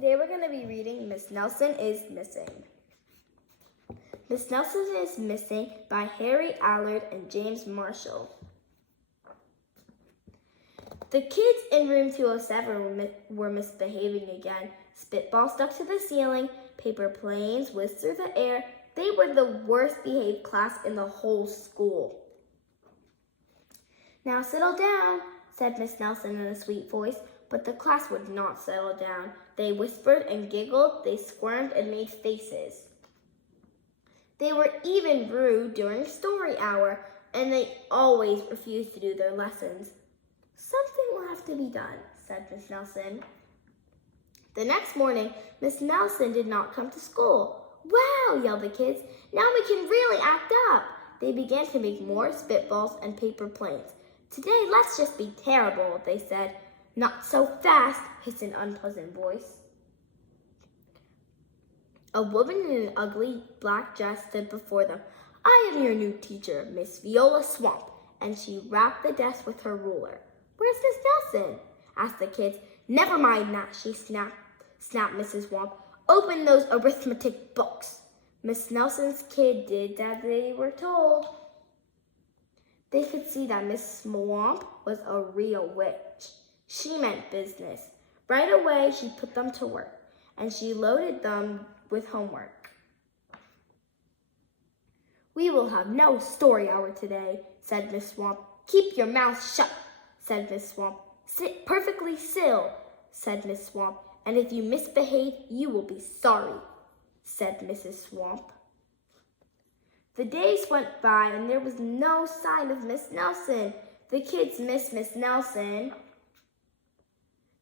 Today we're going to be reading Miss Nelson is Missing. Miss Nelson is Missing by Harry Allard and James Marshall. The kids in room 207 were misbehaving again. Spitballs stuck to the ceiling, paper planes whizzed through the air. They were the worst behaved class in the whole school. "Now settle down," said Miss Nelson in a sweet voice, but the class would not settle down. They whispered and giggled, they squirmed and made faces. They were even rude during story hour, and they always refused to do their lessons. "Something will have to be done," said Miss Nelson. The next morning, Miss Nelson did not come to school. "Wow," yelled the kids, "now we can really act up." They began to make more spitballs and paper planes. "Today, let's just be terrible," they said. "Not so fast," hissed an unpleasant voice. A woman in an ugly black dress stood before them. "I am your new teacher, Miss Viola Swamp," and she rapped the desk with her ruler. "Where's Miss Nelson?" asked the kids. "Never mind that," she snapped Mrs. Swamp. "Open those arithmetic books." Miss Nelson's kid did as they were told. They could see that Miss Swamp was a real witch. She meant business. Right away, she put them to work, and she loaded them with homework. "We will have no story hour today," said Miss Swamp. "Keep your mouth shut," said Miss Swamp. "Sit perfectly still," said Miss Swamp. "And if you misbehave, you will be sorry," said Mrs. Swamp. The days went by, and there was no sign of Miss Nelson. The kids missed Miss Nelson.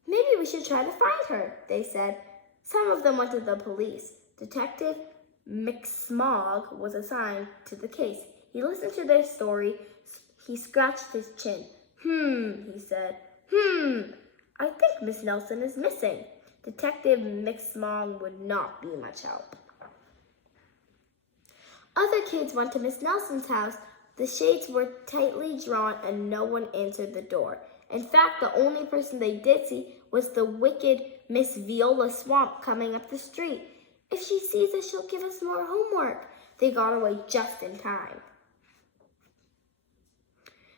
"Maybe we should try to find her," they said. Some of them went to the police. Detective McSmog was assigned to the case. He listened to their story. He scratched his chin. He said. I think Miss Nelson is missing." Detective McSmog would not be much help. Other kids went to Miss Nelson's house. The shades were tightly drawn and no one answered the door. In fact, the only person they did see was the wicked Miss Viola Swamp coming up the street. "If she sees us, she'll give us more homework." They got away just in time.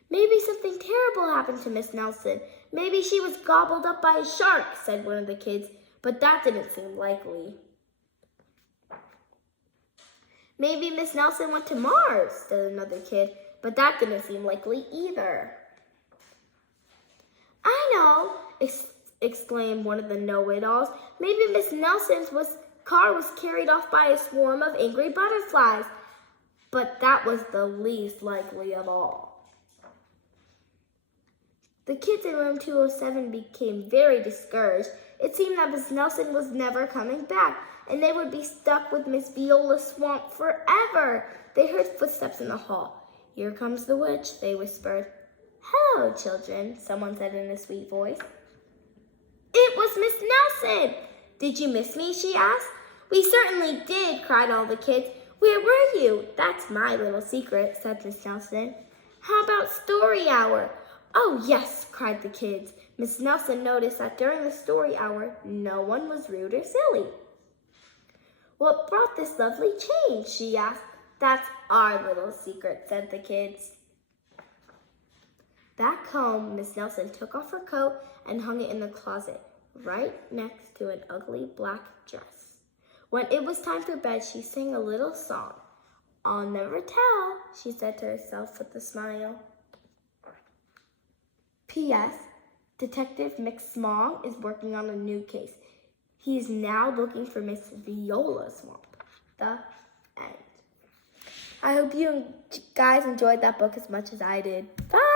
"Maybe something terrible happened to Miss Nelson. Maybe she was gobbled up by a shark," said one of the kids, but that didn't seem likely. "Maybe Miss Nelson went to Mars," said another kid, but that didn't seem likely either. "I know," exclaimed one of the know-it-alls. "Maybe Miss Nelson's car was carried off by a swarm of angry butterflies." But that was the least likely of all. The kids in room 207 became very discouraged. It seemed that Miss Nelson was never coming back, and they would be stuck with Miss Viola Swamp forever. They heard footsteps in the hall. "Here comes the witch," they whispered. "Hello, children," someone said in a sweet voice. It was Miss Nelson. "Did you miss me?" she asked. "We certainly did," cried all the kids. "Where were you?" "That's my little secret," said Miss Nelson. "How about story hour?" "Oh, yes," cried the kids. Miss Nelson noticed that during the story hour, no one was rude or silly. "What brought this lovely change?" she asked. "That's our little secret," said the kids. Back home, Miss Nelson took off her coat and hung it in the closet, right next to an ugly black dress. When it was time for bed, she sang a little song. "I'll never tell," she said to herself with a smile. P.S. Detective McSmog is working on a new case. He is now looking for Miss Viola Swamp. The end. I hope you guys enjoyed that book as much as I did. Bye!